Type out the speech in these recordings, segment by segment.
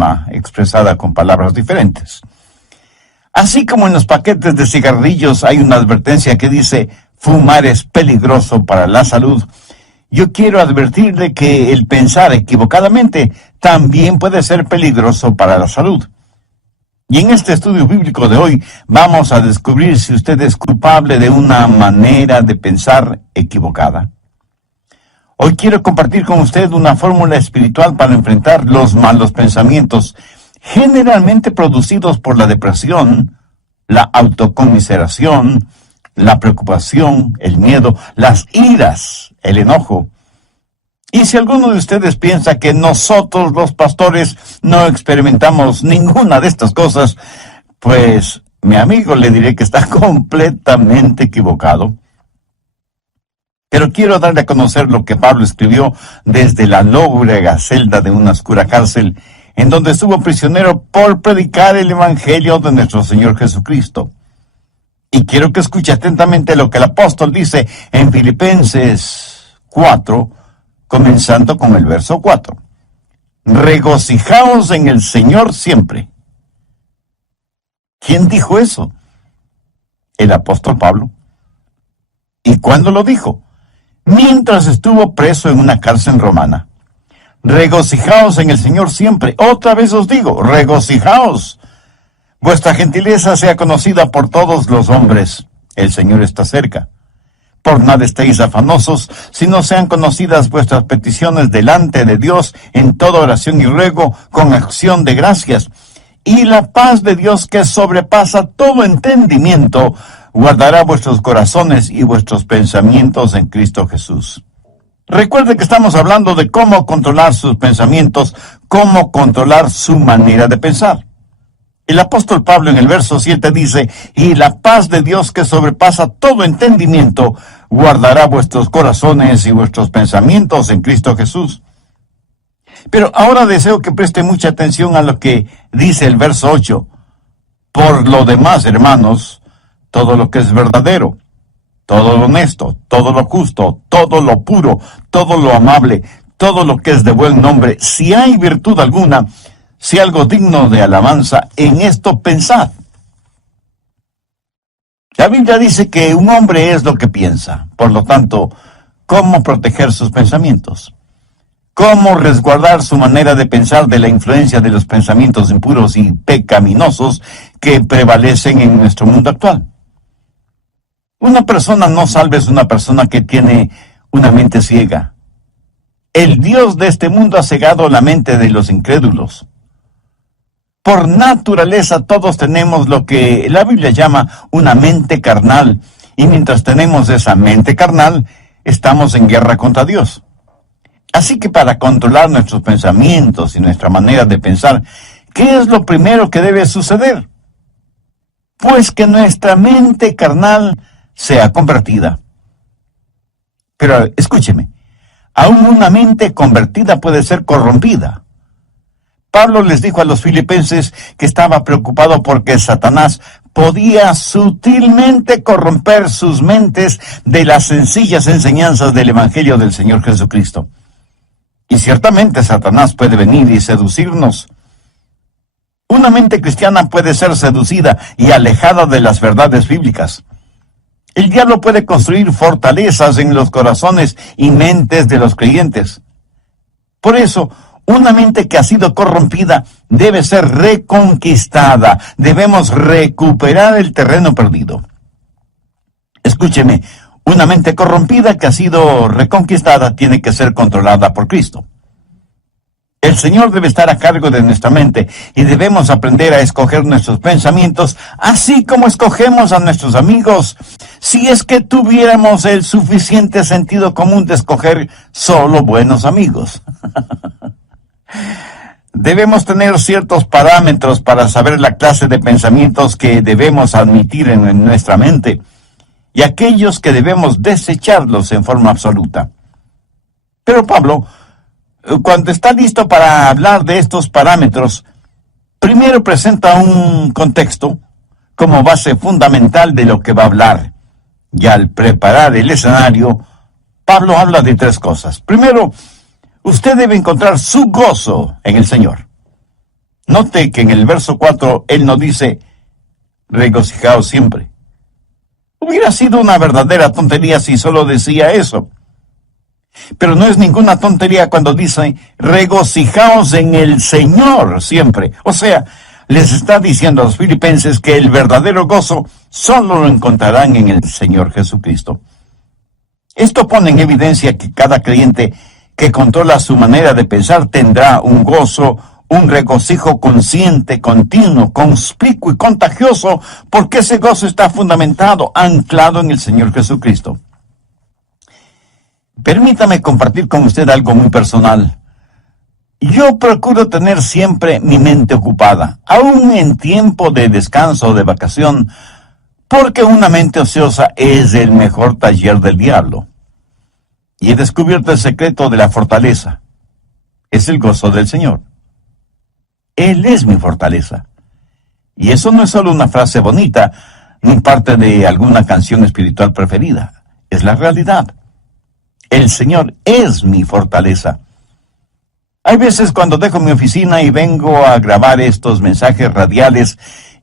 misma, expresada con palabras diferentes. Así como en los paquetes de cigarrillos hay una advertencia que dice fumar es peligroso para la salud, yo quiero advertirle que el pensar equivocadamente también puede ser peligroso para la salud. Y en este estudio bíblico de hoy vamos a descubrir si usted es culpable de una manera de pensar equivocada. Hoy quiero compartir con usted una fórmula espiritual para enfrentar los malos pensamientos, generalmente producidos por la depresión, la autoconmiseración, la preocupación, el miedo, las iras, el enojo. Y si alguno de ustedes piensa que nosotros los pastores no experimentamos ninguna de estas cosas, pues mi amigo le diré que está completamente equivocado. Pero quiero darle a conocer lo que Pablo escribió desde la lóbrega celda de una oscura cárcel, en donde estuvo prisionero por predicar el Evangelio de nuestro Señor Jesucristo. Y quiero que escuche atentamente lo que el apóstol dice en Filipenses 4, comenzando con el verso 4. Regocijaos en el Señor siempre. ¿Quién dijo eso? El apóstol Pablo. ¿Y cuándo lo dijo? Mientras estuvo preso en una cárcel romana. Regocijaos en el Señor siempre. Otra vez os digo, regocijaos. Vuestra gentileza sea conocida por todos los hombres. El Señor está cerca. Por nada estéis afanosos, sino sean conocidas vuestras peticiones delante de Dios en toda oración y ruego con acción de gracias. Y la paz de Dios, que sobrepasa todo entendimiento, guardará vuestros corazones y vuestros pensamientos en Cristo Jesús. Recuerde que estamos hablando de cómo controlar sus pensamientos, cómo controlar su manera de pensar. El apóstol Pablo en el verso 7 dice, y la paz de Dios que sobrepasa todo entendimiento, guardará vuestros corazones y vuestros pensamientos en Cristo Jesús. Pero ahora deseo que preste mucha atención a lo que dice el verso 8. Por lo demás, hermanos, todo lo que es verdadero, todo lo honesto, todo lo justo, todo lo puro, todo lo amable, todo lo que es de buen nombre, si hay virtud alguna, si algo digno de alabanza, en esto pensad. La Biblia dice que un hombre es lo que piensa. Por lo tanto, ¿cómo proteger sus pensamientos? ¿Cómo resguardar su manera de pensar de la influencia de los pensamientos impuros y pecaminosos que prevalecen en nuestro mundo actual? Una persona no salva es una persona que tiene una mente ciega. El Dios de este mundo ha cegado la mente de los incrédulos. Por naturaleza todos tenemos lo que la Biblia llama una mente carnal, y mientras tenemos esa mente carnal, estamos en guerra contra Dios. Así que para controlar nuestros pensamientos y nuestra manera de pensar, ¿qué es lo primero que debe suceder? Pues que nuestra mente carnal sea convertida. Pero escúcheme, aún una mente convertida puede ser corrompida. Pablo les dijo a los filipenses que estaba preocupado porque Satanás podía sutilmente corromper sus mentes de las sencillas enseñanzas del Evangelio del Señor Jesucristo. Y ciertamente Satanás puede venir y seducirnos. Una mente cristiana puede ser seducida y alejada de las verdades bíblicas. El diablo puede construir fortalezas en los corazones y mentes de los creyentes. Por eso, una mente que ha sido corrompida debe ser reconquistada. Debemos recuperar el terreno perdido. Escúcheme, una mente corrompida que ha sido reconquistada tiene que ser controlada por Cristo. El Señor debe estar a cargo de nuestra mente y debemos aprender a escoger nuestros pensamientos, así como escogemos a nuestros amigos, si es que tuviéramos el suficiente sentido común de escoger solo buenos amigos. Debemos tener ciertos parámetros para saber la clase de pensamientos que debemos admitir en nuestra mente y aquellos que debemos desecharlos en forma absoluta. Pero Pablo, cuando está listo para hablar de estos parámetros, primero presenta un contexto como base fundamental de lo que va a hablar. Y al preparar el escenario, Pablo habla de tres cosas. Primero, usted debe encontrar su gozo en el Señor. Note que en el verso 4 él no dice, regocijaos siempre. Hubiera sido una verdadera tontería si solo decía eso. Pero no es ninguna tontería cuando dice, regocijaos en el Señor siempre. O sea, les está diciendo a los filipenses que el verdadero gozo solo lo encontrarán en el Señor Jesucristo. Esto pone en evidencia que cada creyente que controla su manera de pensar tendrá un gozo, un regocijo consciente, continuo, conspicuo y contagioso, porque ese gozo está fundamentado, anclado en el Señor Jesucristo. Permítame compartir con usted algo muy personal. Yo procuro tener siempre mi mente ocupada, aún en tiempo de descanso o de vacación, porque una mente ociosa es el mejor taller del diablo. Y he descubierto el secreto de la fortaleza. Es el gozo del Señor. Él es mi fortaleza. Y eso no es solo una frase bonita, ni parte de alguna canción espiritual preferida. Es la realidad. El Señor es mi fortaleza. Hay veces cuando dejo mi oficina y vengo a grabar estos mensajes radiales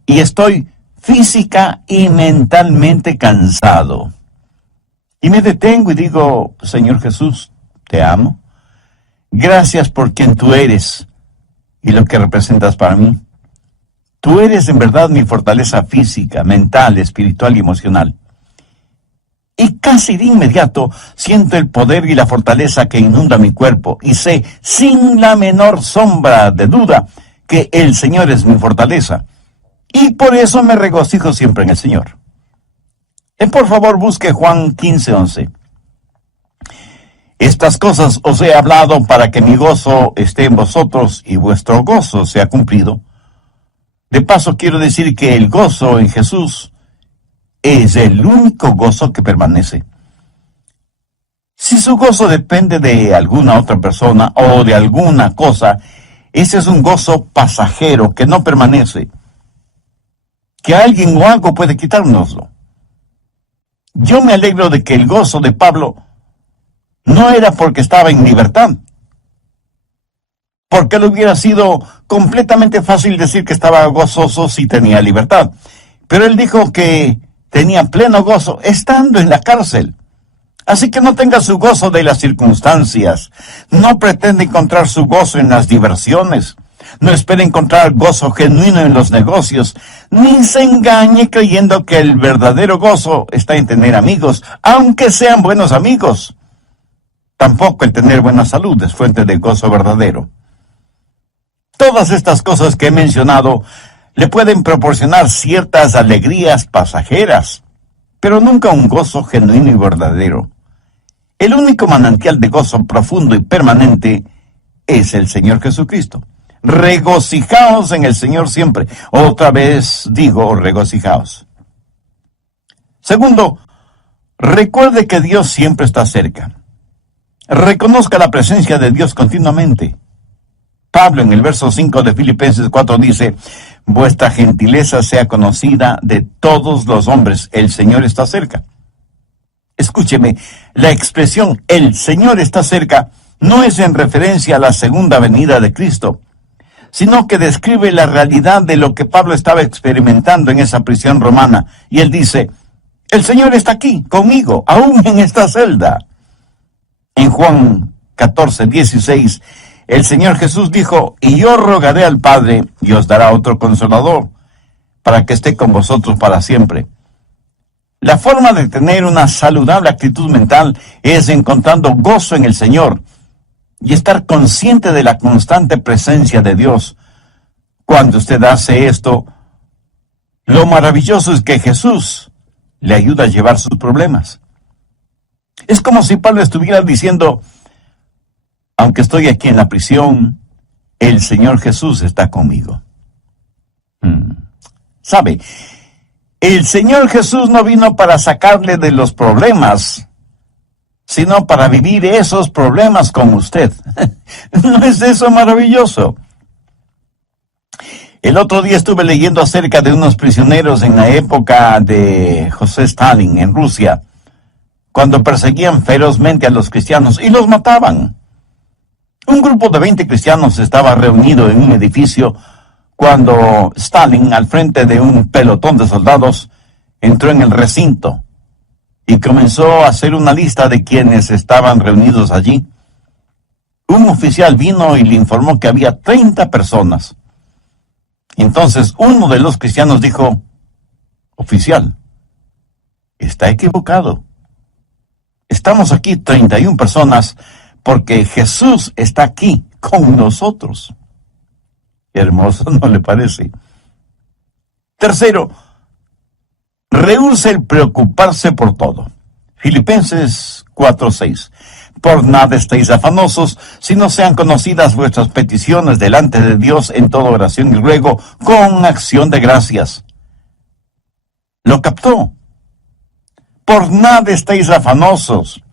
y estoy física y mentalmente cansado. Y me detengo y digo, Señor Jesús, te amo. Gracias por quien tú eres y lo que representas para mí. Tú eres en verdad mi fortaleza física, mental, espiritual y emocional. Y casi de inmediato siento el poder y la fortaleza que inunda mi cuerpo y sé, sin la menor sombra de duda, que el Señor es mi fortaleza. Y por eso me regocijo siempre en el Señor. Por favor, busque Juan 15:11. Estas cosas os he hablado para que mi gozo esté en vosotros y vuestro gozo sea cumplido. De paso, quiero decir que el gozo en Jesús es el único gozo que permanece. Si su gozo depende de alguna otra persona o de alguna cosa, ese es un gozo pasajero que no permanece. Que alguien o algo puede quitárnoslo. Yo me alegro de que el gozo de Pablo no era porque estaba en libertad, porque le hubiera sido completamente fácil decir que estaba gozoso si tenía libertad. Pero él dijo que tenía pleno gozo estando en la cárcel. Así que no tenga su gozo de las circunstancias. No pretende encontrar su gozo en las diversiones. No espere encontrar gozo genuino en los negocios. Ni se engañe creyendo que el verdadero gozo está en tener amigos, aunque sean buenos amigos. Tampoco el tener buena salud es fuente de gozo verdadero. Todas estas cosas que he mencionado le pueden proporcionar ciertas alegrías pasajeras, pero nunca un gozo genuino y verdadero. El único manantial de gozo profundo y permanente es el Señor Jesucristo. Regocijaos en el Señor siempre. Otra vez digo, regocijaos. Segundo, recuerde que Dios siempre está cerca. Reconozca la presencia de Dios continuamente. Pablo en el verso 5 de Filipenses 4 dice, vuestra gentileza sea conocida de todos los hombres, el Señor está cerca. Escúcheme, la expresión el Señor está cerca no es en referencia a la segunda venida de Cristo, sino que describe la realidad de lo que Pablo estaba experimentando en esa prisión romana. Y él dice, el Señor está aquí, conmigo, aún en esta celda. En Juan 14:16, el Señor Jesús dijo, y yo rogaré al Padre, y os dará otro consolador, para que esté con vosotros para siempre. La forma de tener una saludable actitud mental es encontrando gozo en el Señor y estar consciente de la constante presencia de Dios. Cuando usted hace esto, lo maravilloso es que Jesús le ayuda a llevar sus problemas. Es como si Pablo estuviera diciendo, aunque estoy aquí en la prisión, el Señor Jesús está conmigo. ¿Sabe? El Señor Jesús no vino para sacarle de los problemas, sino para vivir esos problemas con usted. ¿No es eso maravilloso? El otro día estuve leyendo acerca de unos prisioneros en la época de José Stalin en Rusia, cuando perseguían ferozmente a los cristianos y los mataban. Un grupo de 20 cristianos estaba reunido en un edificio cuando Stalin, al frente de un pelotón de soldados, entró en el recinto y comenzó a hacer una lista de quienes estaban reunidos allí. Un oficial vino y le informó que había 30 personas. Entonces uno de los cristianos dijo: oficial, está equivocado. Estamos aquí 31 personas porque Jesús está aquí con nosotros. Qué hermoso, ¿no le parece? Tercero, rehúse el preocuparse por todo. Filipenses 4:6. Por nada estéis afanosos, sino sean conocidas vuestras peticiones delante de Dios en toda oración y ruego, con acción de gracias. ¿Lo captó? Por nada estéis afanosos.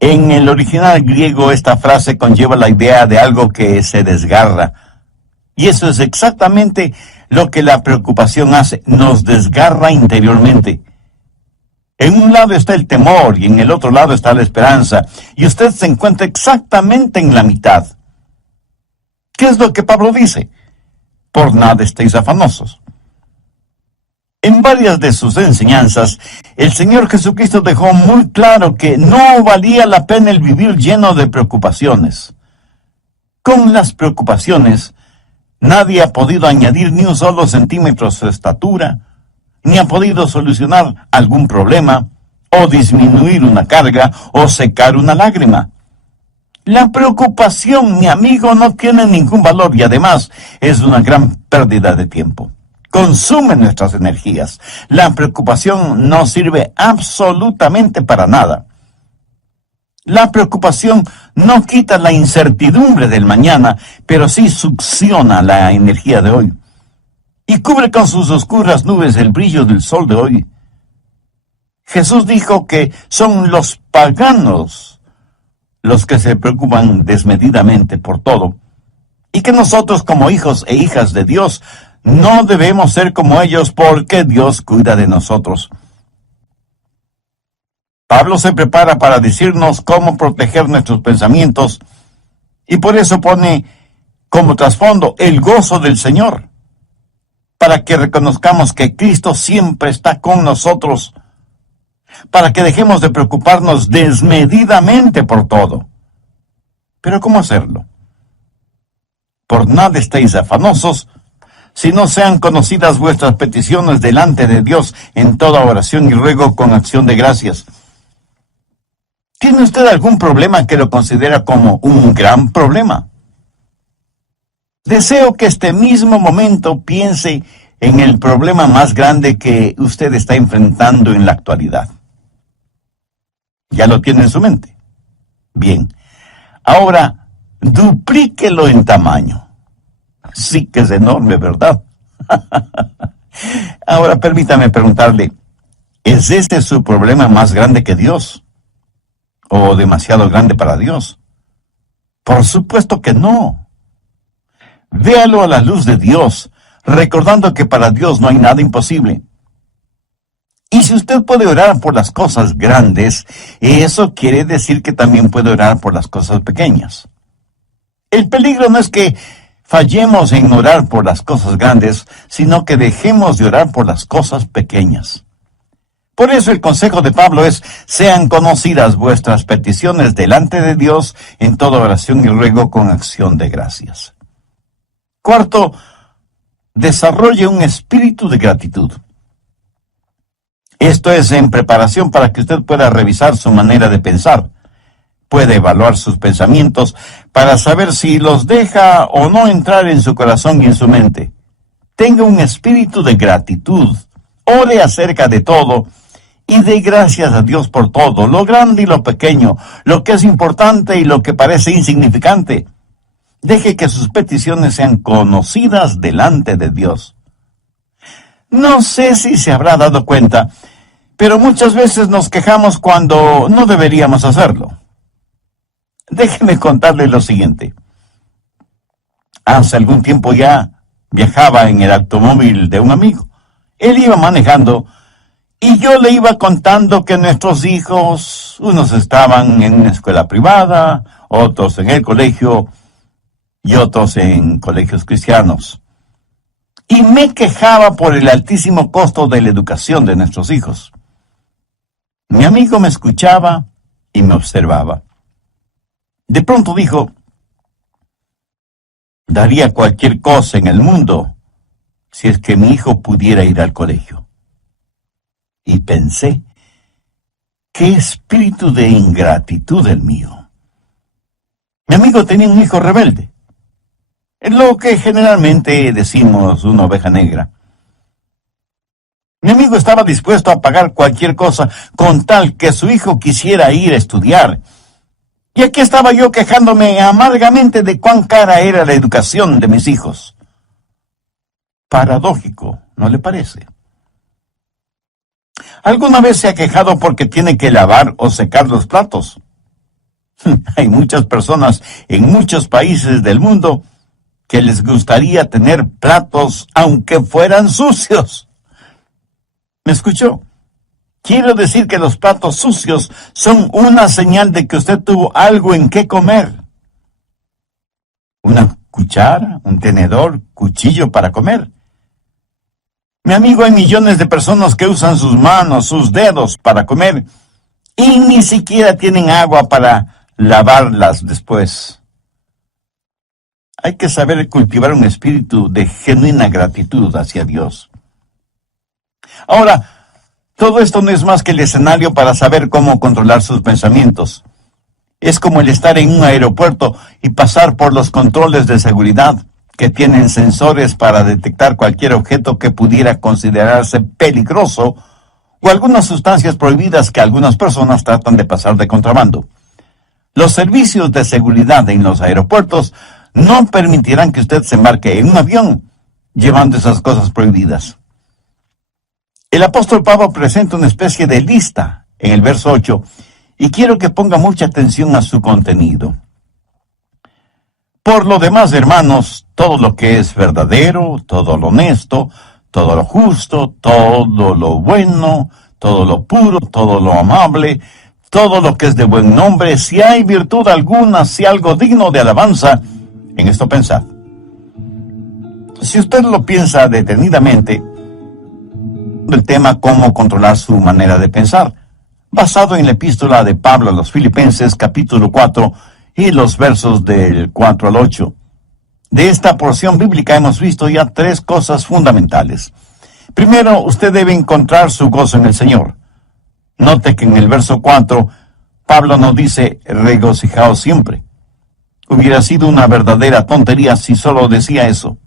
En el original griego esta frase conlleva la idea de algo que se desgarra. Y eso es exactamente lo que la preocupación hace, nos desgarra interiormente. En un lado está el temor y en el otro lado está la esperanza, y usted se encuentra exactamente en la mitad. ¿Qué es lo que Pablo dice? Por nada estéis afanosos. En varias de sus enseñanzas, el Señor Jesucristo dejó muy claro que no valía la pena el vivir lleno de preocupaciones. Con las preocupaciones, nadie ha podido añadir ni un solo centímetro a su estatura, ni ha podido solucionar algún problema, o disminuir una carga, o secar una lágrima. La preocupación, mi amigo, no tiene ningún valor y además es una gran pérdida de tiempo. Consume nuestras energías. La preocupación no sirve absolutamente para nada. La preocupación no quita la incertidumbre del mañana, pero sí succiona la energía de hoy y cubre con sus oscuras nubes el brillo del sol de hoy. Jesús dijo que son los paganos los que se preocupan desmedidamente por todo, y que nosotros como hijos e hijas de Dios no debemos ser como ellos porque Dios cuida de nosotros. Pablo se prepara para decirnos cómo proteger nuestros pensamientos y por eso pone como trasfondo el gozo del Señor, para que reconozcamos que Cristo siempre está con nosotros, para que dejemos de preocuparnos desmedidamente por todo. ¿Pero cómo hacerlo? Por nada estéis afanosos, si no sean conocidas vuestras peticiones delante de Dios en toda oración y ruego con acción de gracias. ¿Tiene usted algún problema que lo considera como un gran problema? Deseo que este mismo momento piense en el problema más grande que usted está enfrentando en la actualidad. ¿Ya lo tiene en su mente? Bien. Ahora, duplíquelo en tamaño. Sí que es enorme, ¿verdad? Ahora permítame preguntarle, ¿es este su problema más grande que Dios? ¿O demasiado grande para Dios? Por supuesto que no. Véalo a la luz de Dios, recordando que para Dios no hay nada imposible. Y si usted puede orar por las cosas grandes, eso quiere decir que también puede orar por las cosas pequeñas. El peligro no es que fallemos en orar por las cosas grandes, sino que dejemos de orar por las cosas pequeñas. Por eso el consejo de Pablo es: sean conocidas vuestras peticiones delante de Dios en toda oración y ruego con acción de gracias. Cuarto, desarrolle un espíritu de gratitud. Esto es en preparación para que usted pueda revisar su manera de pensar. Puede evaluar sus pensamientos para saber si los deja o no entrar en su corazón y en su mente. Tenga un espíritu de gratitud. Ore acerca de todo y dé gracias a Dios por todo, lo grande y lo pequeño, lo que es importante y lo que parece insignificante. Deje que sus peticiones sean conocidas delante de Dios. No sé si se habrá dado cuenta, pero muchas veces nos quejamos cuando no deberíamos hacerlo. Déjeme contarle lo siguiente. Hace algún tiempo ya viajaba en el automóvil de un amigo. Él iba manejando y yo le iba contando que nuestros hijos, unos estaban en una escuela privada, otros en el colegio, y otros en colegios cristianos. Y me quejaba por el altísimo costo de la educación de nuestros hijos. Mi amigo me escuchaba y me observaba. De pronto dijo: daría cualquier cosa en el mundo si es que mi hijo pudiera ir al colegio. Y pensé: qué espíritu de ingratitud el mío. Mi amigo tenía un hijo rebelde, lo que generalmente decimos una oveja negra. Mi amigo estaba dispuesto a pagar cualquier cosa con tal que su hijo quisiera ir a estudiar. Y aquí estaba yo quejándome amargamente de cuán cara era la educación de mis hijos. Paradójico, ¿no le parece? ¿Alguna vez se ha quejado porque tiene que lavar o secar los platos? Hay muchas personas en muchos países del mundo que les gustaría tener platos aunque fueran sucios. ¿Me escuchó? Quiero decir que los platos sucios son una señal de que usted tuvo algo en qué comer. Una cuchara, un tenedor, cuchillo para comer. Mi amigo, hay millones de personas que usan sus manos, sus dedos para comer y ni siquiera tienen agua para lavarlas después. Hay que saber cultivar un espíritu de genuina gratitud hacia Dios. Ahora, todo esto no es más que el escenario para saber cómo controlar sus pensamientos. Es como el estar en un aeropuerto y pasar por los controles de seguridad que tienen sensores para detectar cualquier objeto que pudiera considerarse peligroso o algunas sustancias prohibidas que algunas personas tratan de pasar de contrabando. Los servicios de seguridad en los aeropuertos no permitirán que usted se embarque en un avión llevando esas cosas prohibidas. El apóstol Pablo presenta una especie de lista en el verso 8 y quiero que ponga mucha atención a su contenido. Por lo demás, hermanos, todo lo que es verdadero, todo lo honesto, todo lo justo, todo lo bueno, todo lo puro, todo lo amable, todo lo que es de buen nombre, si hay virtud alguna, si algo digno de alabanza, en esto pensad. Si usted lo piensa detenidamente, el tema cómo controlar su manera de pensar, basado en la epístola de Pablo a los Filipenses, capítulo 4, y los versos del 4 al 8. De esta porción bíblica hemos visto ya tres cosas fundamentales. Primero, usted debe encontrar su gozo en el Señor. Note que en el verso 4, Pablo nos dice: regocijaos siempre. Hubiera sido una verdadera tontería si solo decía eso.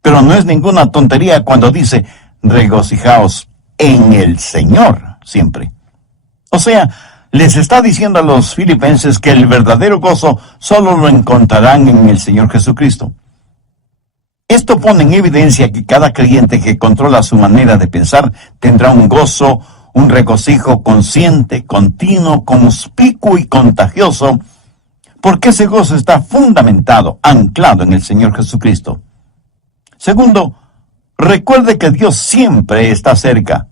Pero no es ninguna tontería cuando dice: regocijaos en el Señor siempre. O sea, les está diciendo a los filipenses que el verdadero gozo solo lo encontrarán en el Señor Jesucristo. Esto pone en evidencia que cada creyente que controla su manera de pensar tendrá un gozo, un regocijo consciente, continuo, conspicuo y contagioso, porque ese gozo está fundamentado, anclado en el Señor Jesucristo. Segundo, recuerde que Dios siempre está cerca.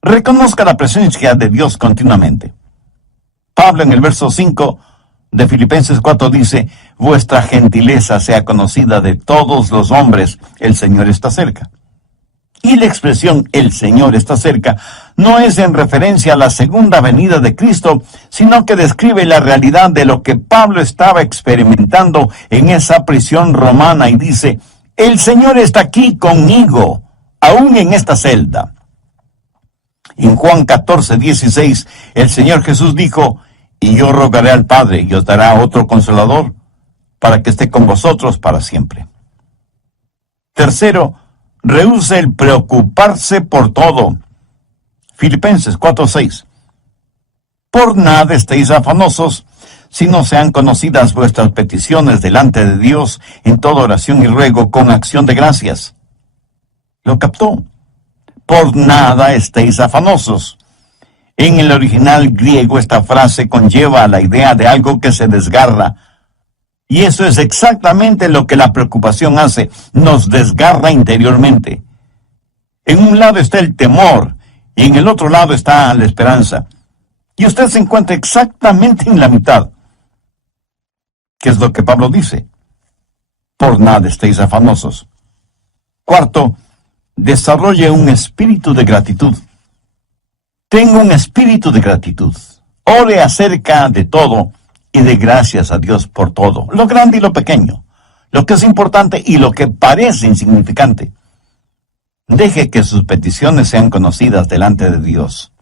Reconozca la presencia de Dios continuamente. Pablo en el verso 5 de Filipenses 4 dice: vuestra gentileza sea conocida de todos los hombres, el Señor está cerca. Y la expresión "el Señor está cerca" no es en referencia a la segunda venida de Cristo, sino que describe la realidad de lo que Pablo estaba experimentando en esa prisión romana y dice: el Señor está aquí conmigo, aún en esta celda. En Juan 14:16, el Señor Jesús dijo: y yo rogaré al Padre y os dará otro consolador, para que esté con vosotros para siempre. Tercero, rehúse el preocuparse por todo. Filipenses 4:6. Por nada estéis afanosos, sino sean conocidas vuestras peticiones delante de Dios en toda oración y ruego con acción de gracias. ¿Lo captó? Por nada estéis afanosos. En el original griego esta frase conlleva la idea de algo que se desgarra. Y eso es exactamente lo que la preocupación hace, nos desgarra interiormente. En un lado está el temor y en el otro lado está la esperanza. Y usted se encuentra exactamente en la mitad. ¿Qué es lo que Pablo dice? Por nada estéis afanosos. Cuarto, desarrolle un espíritu de gratitud. Tenga un espíritu de gratitud. Ore acerca de todo y de gracias a Dios por todo, lo grande y lo pequeño, lo que es importante y lo que parece insignificante. Deje que sus peticiones sean conocidas delante de Dios.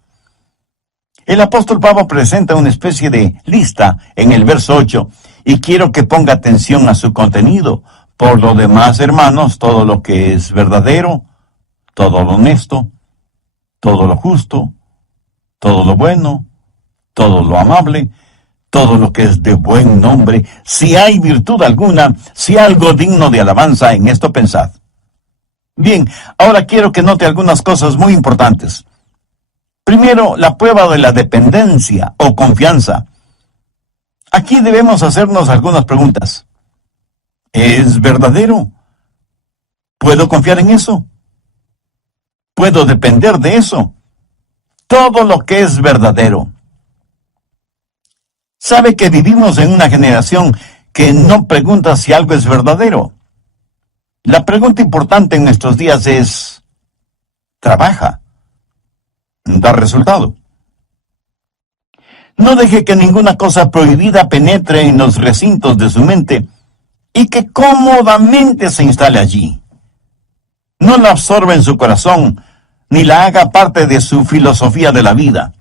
El apóstol Pablo presenta una especie de lista en el verso 8 y quiero que ponga atención a su contenido. Por lo demás, hermanos, todo lo que es verdadero, todo lo honesto, todo lo justo, todo lo bueno, todo lo amable, todo lo que es de buen nombre, si hay virtud alguna, si hay algo digno de alabanza, en esto pensad. Bien, ahora quiero que note algunas cosas muy importantes. Primero, la prueba de la dependencia o confianza. Aquí debemos hacernos algunas preguntas. ¿Es verdadero? ¿Puedo confiar en eso? ¿Puedo depender de eso? Todo lo que es verdadero. ¿Sabe que vivimos en una generación que no pregunta si algo es verdadero? La pregunta importante en nuestros días es, ¿trabaja? ¿Da resultado? No deje que ninguna cosa prohibida penetre en los recintos de su mente y que cómodamente se instale allí. No la absorba en su corazón, ni la haga parte de su filosofía de la vida.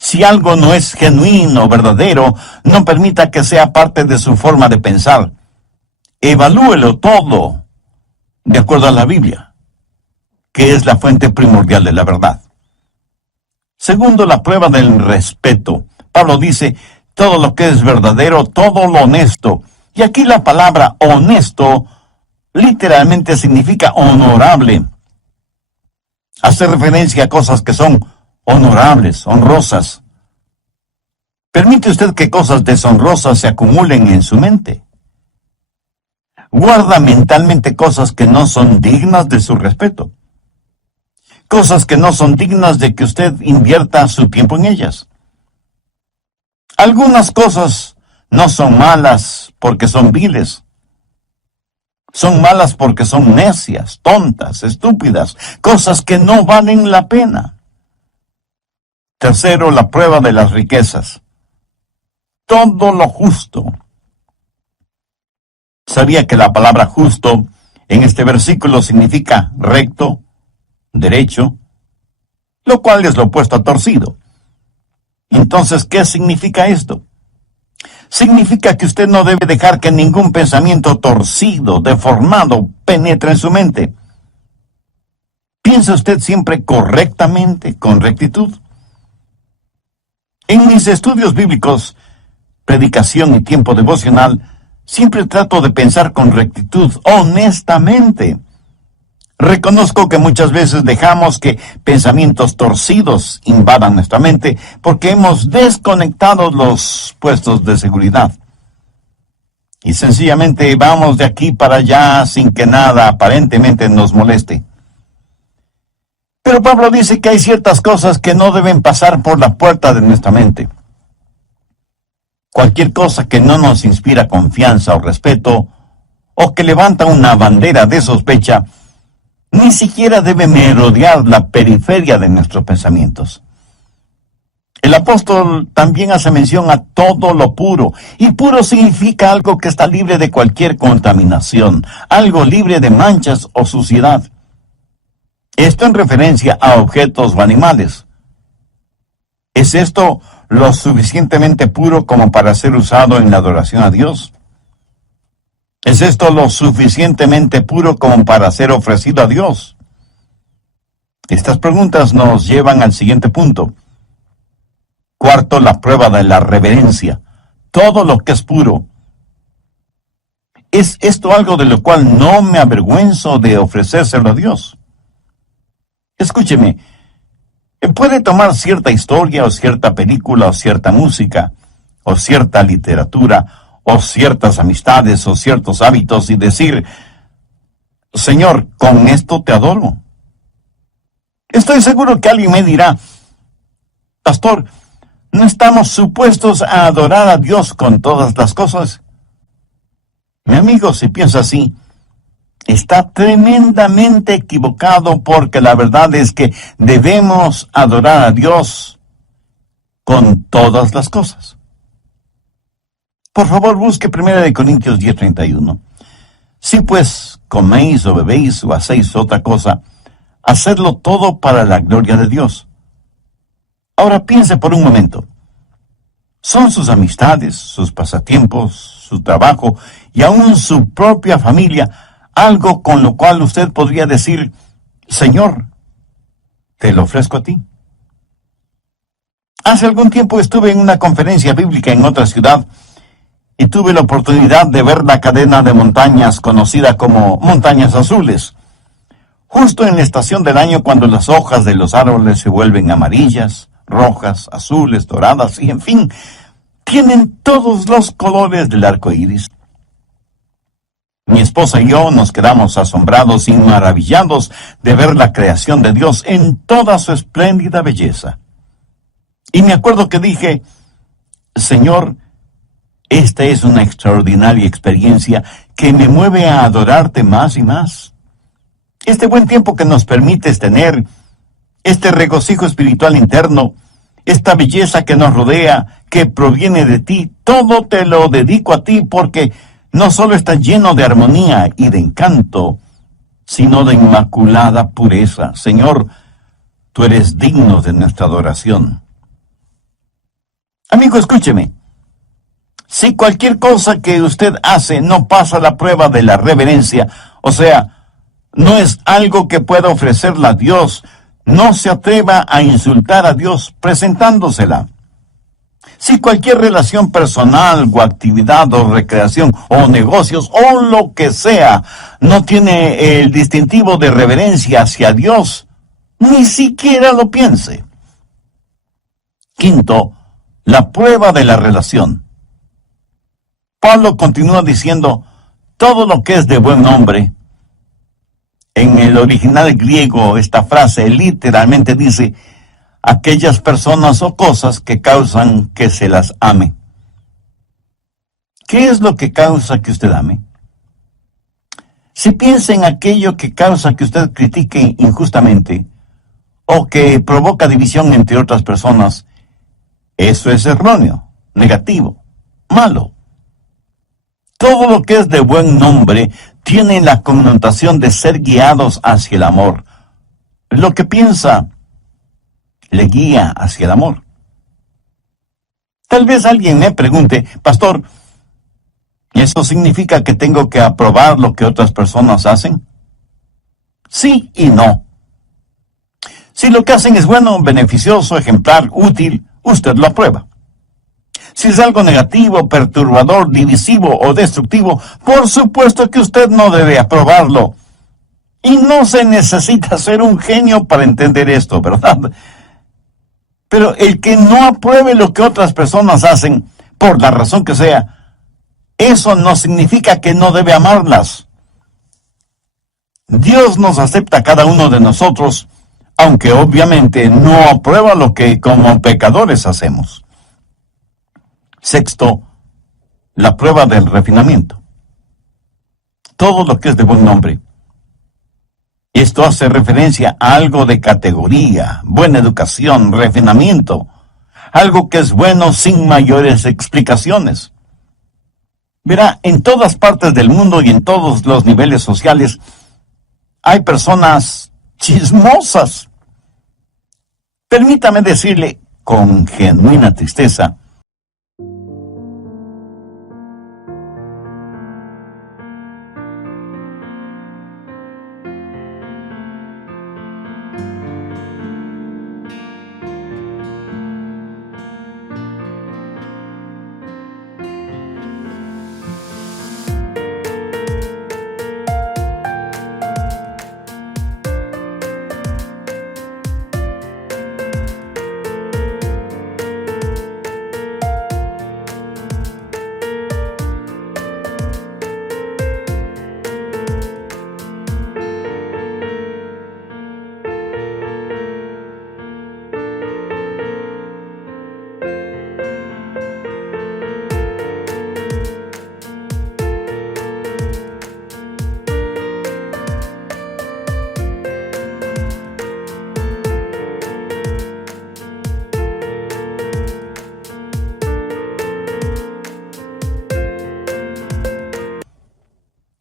Si algo no es genuino o verdadero, no permita que sea parte de su forma de pensar. Evalúelo todo de acuerdo a la Biblia, que es la fuente primordial de la verdad. Segundo, la prueba del respeto. Pablo dice, todo lo que es verdadero, todo lo honesto. Y aquí la palabra honesto literalmente significa honorable. Hace referencia a cosas que son honorables, honrosas. ¿Permite usted que cosas deshonrosas se acumulen en su mente? Guarda mentalmente cosas que no son dignas de su respeto. Cosas que no son dignas de que usted invierta su tiempo en ellas. Algunas cosas no son malas porque son viles. Son malas porque son necias, tontas, estúpidas, cosas que no valen la pena. Tercero, la prueba de las riquezas. Todo lo justo. ¿Sabía que la palabra justo en este versículo significa recto, derecho, lo cual es lo opuesto a torcido? Entonces, ¿qué significa esto? Significa que usted no debe dejar que ningún pensamiento torcido, deformado, penetre en su mente. ¿Piensa usted siempre correctamente, con rectitud? En mis estudios bíblicos, predicación y tiempo devocional, siempre trato de pensar con rectitud, honestamente. Reconozco que muchas veces dejamos que pensamientos torcidos invadan nuestra mente porque hemos desconectado los puestos de seguridad. Y sencillamente vamos de aquí para allá sin que nada aparentemente nos moleste. Pero Pablo dice que hay ciertas cosas que no deben pasar por la puerta de nuestra mente. Cualquier cosa que no nos inspira confianza o respeto, o que levanta una bandera de sospecha, ni siquiera debe merodear la periferia de nuestros pensamientos. El apóstol también hace mención a todo lo puro, y puro significa algo que está libre de cualquier contaminación, algo libre de manchas o suciedad. Esto en referencia a objetos o animales. ¿Es esto lo suficientemente puro como para ser usado en la adoración a Dios? ¿Es esto lo suficientemente puro como para ser ofrecido a Dios? Estas preguntas nos llevan al siguiente punto. Cuarto, la prueba de la reverencia. Todo lo que es puro. ¿Es esto algo de lo cual no me avergüenzo de ofrecérselo a Dios? Escúcheme, puede tomar cierta historia o cierta película o cierta música o cierta literatura o ciertas amistades o ciertos hábitos y decir, Señor, con esto te adoro. Estoy seguro que alguien me dirá, Pastor, ¿no estamos supuestos a adorar a Dios con todas las cosas? Mi amigo, si piensa así, está tremendamente equivocado, porque la verdad es que debemos adorar a Dios con todas las cosas. Por favor, busque 1 Corintios 10:31. Si pues coméis o bebéis o hacéis otra cosa, hacedlo todo para la gloria de Dios. Ahora piense por un momento. ¿Son sus amistades, sus pasatiempos, su trabajo y aún su propia familia algo con lo cual usted podría decir: Señor, te lo ofrezco a ti? Hace algún tiempo estuve en una conferencia bíblica en otra ciudad y tuve la oportunidad de ver la cadena de montañas conocida como Montañas Azules, justo en la estación del año cuando las hojas de los árboles se vuelven amarillas, rojas, azules, doradas y, en fin, tienen todos los colores del arco iris. Mi esposa y yo nos quedamos asombrados y maravillados de ver la creación de Dios en toda su espléndida belleza. Y me acuerdo que dije: Señor, esta es una extraordinaria experiencia que me mueve a adorarte más y más. Este buen tiempo que nos permites tener, este regocijo espiritual interno, esta belleza que nos rodea, que proviene de ti, todo te lo dedico a ti, porque no solo está lleno de armonía y de encanto, sino de inmaculada pureza. Señor, tú eres digno de nuestra adoración. Amigo, escúcheme. Si cualquier cosa que usted hace no pasa la prueba de la reverencia, o sea, no es algo que pueda ofrecerle a Dios, no se atreva a insultar a Dios presentándosela. Si cualquier relación personal o actividad o recreación o negocios o lo que sea no tiene el distintivo de reverencia hacia Dios, ni siquiera lo piense. Quinto, la prueba de la relación. Pablo continúa diciendo: todo lo que es de buen nombre. En el original griego, esta frase literalmente dice: aquellas personas o cosas que causan que se las ame. ¿Qué es lo que causa que usted ame? Si piensa en aquello que causa que usted critique injustamente o que provoca división entre otras personas, eso es erróneo, negativo, malo. Todo lo que es de buen nombre tiene la connotación de ser guiados hacia el amor. Lo que piensa le guía hacia el amor. Tal vez alguien me pregunte: Pastor, ¿eso significa que tengo que aprobar lo que otras personas hacen? Sí y no. Si lo que hacen es bueno, beneficioso, ejemplar, útil, usted lo aprueba. Si es algo negativo, perturbador, divisivo o destructivo, por supuesto que usted no debe aprobarlo. Y no se necesita ser un genio para entender esto, ¿verdad? Pero el que no apruebe lo que otras personas hacen, por la razón que sea, eso no significa que no debe amarlas. Dios nos acepta a cada uno de nosotros, aunque obviamente no aprueba lo que como pecadores hacemos. Sexto, la prueba del refinamiento. Todo lo que es de buen nombre. Esto hace referencia a algo de categoría, buena educación, refinamiento, algo que es bueno sin mayores explicaciones. Verá, en todas partes del mundo y en todos los niveles sociales hay personas chismosas. Permítame decirle con genuina tristeza: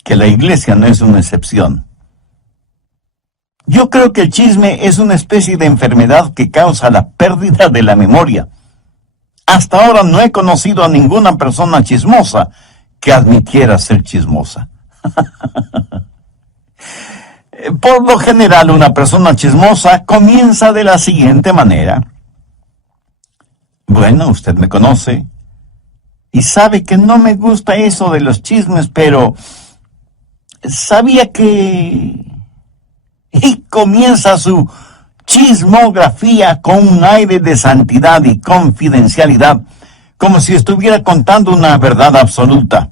que la iglesia no es una excepción. Yo creo que el chisme es una especie de enfermedad que causa la pérdida de la memoria. Hasta ahora no he conocido a ninguna persona chismosa que admitiera ser chismosa. Por lo general, una persona chismosa comienza de la siguiente manera. Bueno, usted me conoce y sabe que no me gusta eso de los chismes, pero sabía que... Y comienza su chismografía con un aire de santidad y confidencialidad, como si estuviera contando una verdad absoluta.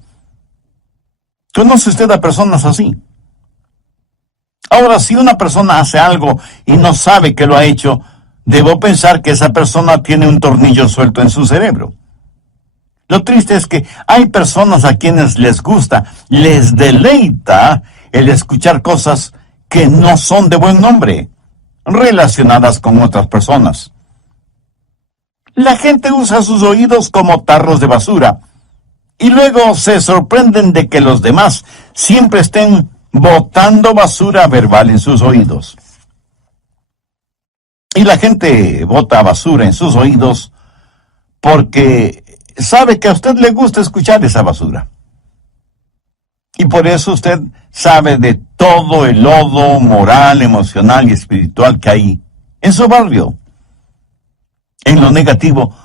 ¿Conoce usted a personas así? Ahora, si una persona hace algo y no sabe que lo ha hecho, debo pensar que esa persona tiene un tornillo suelto en su cerebro. Lo triste es que hay personas a quienes les gusta, les deleita el escuchar cosas que no son de buen nombre, relacionadas con otras personas. La gente usa sus oídos como tarros de basura y luego se sorprenden de que los demás siempre estén botando basura verbal en sus oídos. Y la gente bota basura en sus oídos porque sabe que a usted le gusta escuchar esa basura. Y por eso usted sabe de todo el lodo moral, emocional y espiritual que hay en su barrio. En lo negativo,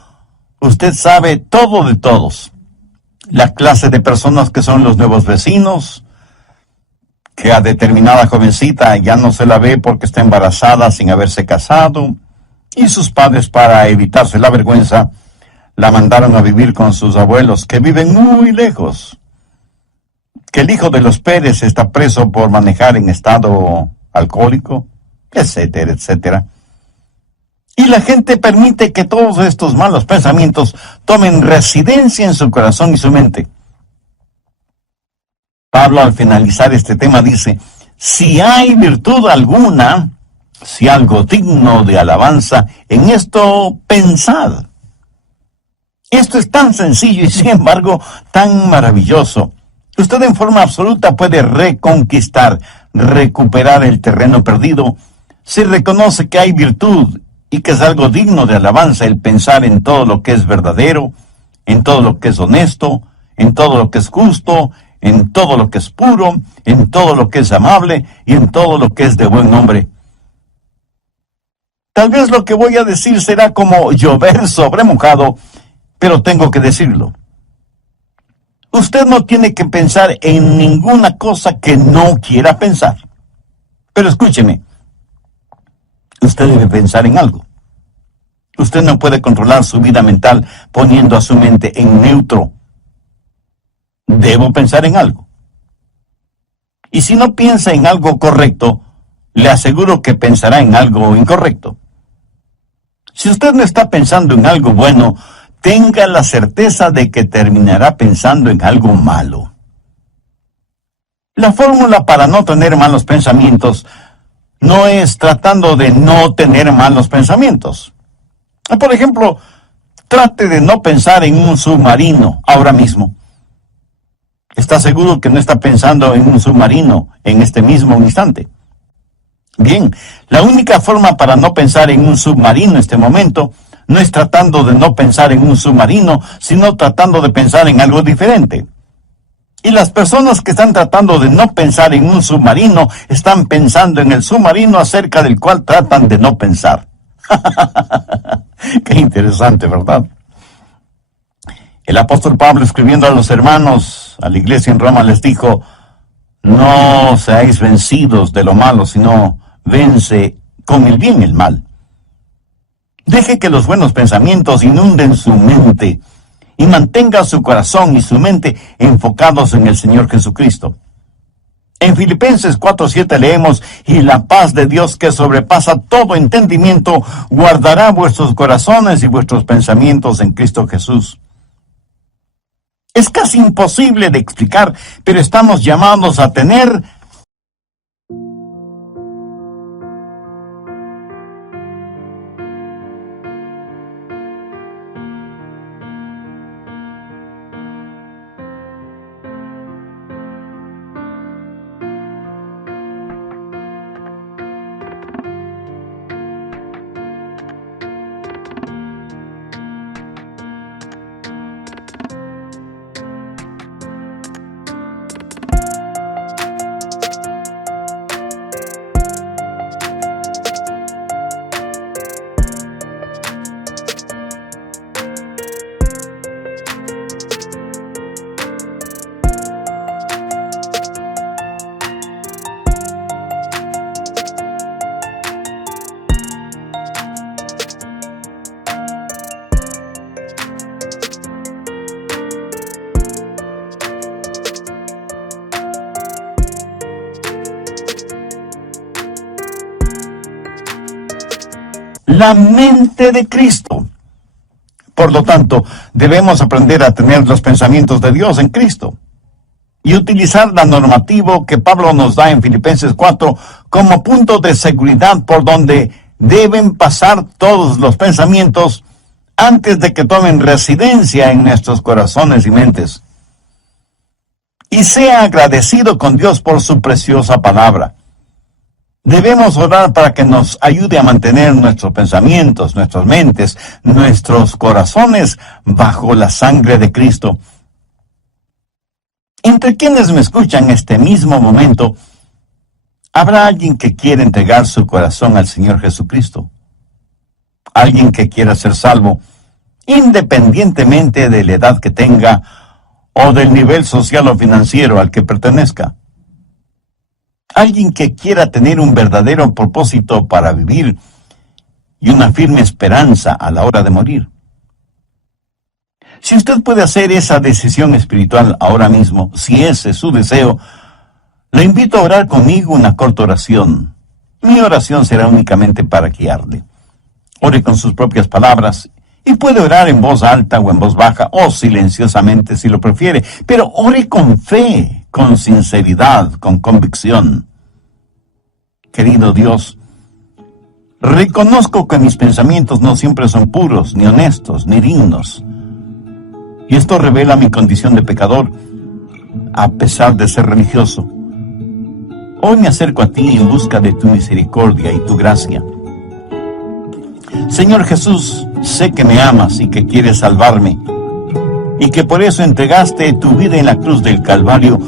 usted sabe todo de todos. La clase de personas que son los nuevos vecinos, que a determinada jovencita ya no se la ve porque está embarazada sin haberse casado, y sus padres, para evitarse la vergüenza, la mandaron a vivir con sus abuelos, que viven muy lejos. Que el hijo de los Pérez está preso por manejar en estado alcohólico, etcétera, etcétera. Y la gente permite que todos estos malos pensamientos tomen residencia en su corazón y su mente. Pablo, al finalizar este tema, dice, si hay virtud alguna, si algo digno de alabanza, en esto pensad. Esto es tan sencillo y sin embargo tan maravilloso. Usted en forma absoluta puede reconquistar, recuperar el terreno perdido si reconoce que hay virtud y que es algo digno de alabanza el pensar en todo lo que es verdadero, en todo lo que es honesto, en todo lo que es justo, en todo lo que es puro, en todo lo que es amable y en todo lo que es de buen nombre. Tal vez lo que voy a decir será como llover sobre mojado, pero tengo que decirlo. Usted no tiene que pensar en ninguna cosa que no quiera pensar. Pero escúcheme, usted debe pensar en algo. Usted no puede controlar su vida mental poniendo a su mente en neutro. Debo pensar en algo. Y si no piensa en algo correcto, le aseguro que pensará en algo incorrecto. Si usted no está pensando en algo bueno, tenga la certeza de que terminará pensando en algo malo. La fórmula para no tener malos pensamientos no es tratando de no tener malos pensamientos. Por ejemplo, trate de no pensar en un submarino ahora mismo. ¿Está seguro que no está pensando en un submarino en este mismo instante? Bien, la única forma para no pensar en un submarino en este momento no es tratando de no pensar en un submarino, sino tratando de pensar en algo diferente. Y las personas que están tratando de no pensar en un submarino están pensando en el submarino acerca del cual tratan de no pensar. Qué interesante, ¿verdad? El apóstol Pablo, escribiendo a los hermanos, a la iglesia en Roma, les dijo, no seáis vencidos de lo malo, sino vence con el bien el mal. Deje que los buenos pensamientos inunden su mente y mantenga su corazón y su mente enfocados en el Señor Jesucristo. En Filipenses 4:7 leemos, y la paz de Dios que sobrepasa todo entendimiento, guardará vuestros corazones y vuestros pensamientos en Cristo Jesús. Es casi imposible de explicar, pero estamos llamados a tener la mente de Cristo. Por lo tanto, debemos aprender a tener los pensamientos de Dios en Cristo y utilizar la normativa que Pablo nos da en Filipenses 4 como punto de seguridad por donde deben pasar todos los pensamientos antes de que tomen residencia en nuestros corazones y mentes. Y sea agradecido con Dios por su preciosa palabra. Debemos orar para que nos ayude a mantener nuestros pensamientos, nuestras mentes, nuestros corazones bajo la sangre de Cristo. Entre quienes me escuchan en este mismo momento, ¿habrá alguien que quiera entregar su corazón al Señor Jesucristo? Alguien que quiera ser salvo, independientemente de la edad que tenga o del nivel social o financiero al que pertenezca. Alguien que quiera tener un verdadero propósito para vivir y una firme esperanza a la hora de morir. Si usted puede hacer esa decisión espiritual ahora mismo, si ese es su deseo, le invito a orar conmigo una corta oración. Mi oración será únicamente para guiarle. Ore con sus propias palabras y puede orar en voz alta o en voz baja o silenciosamente si lo prefiere, pero ore con fe, con sinceridad, con convicción. Querido Dios, reconozco que mis pensamientos no siempre son puros, ni honestos, ni dignos. Y esto revela mi condición de pecador, a pesar de ser religioso. Hoy me acerco a ti en busca de tu misericordia y tu gracia. Señor Jesús, sé que me amas y que quieres salvarme, y que por eso entregaste tu vida en la cruz del Calvario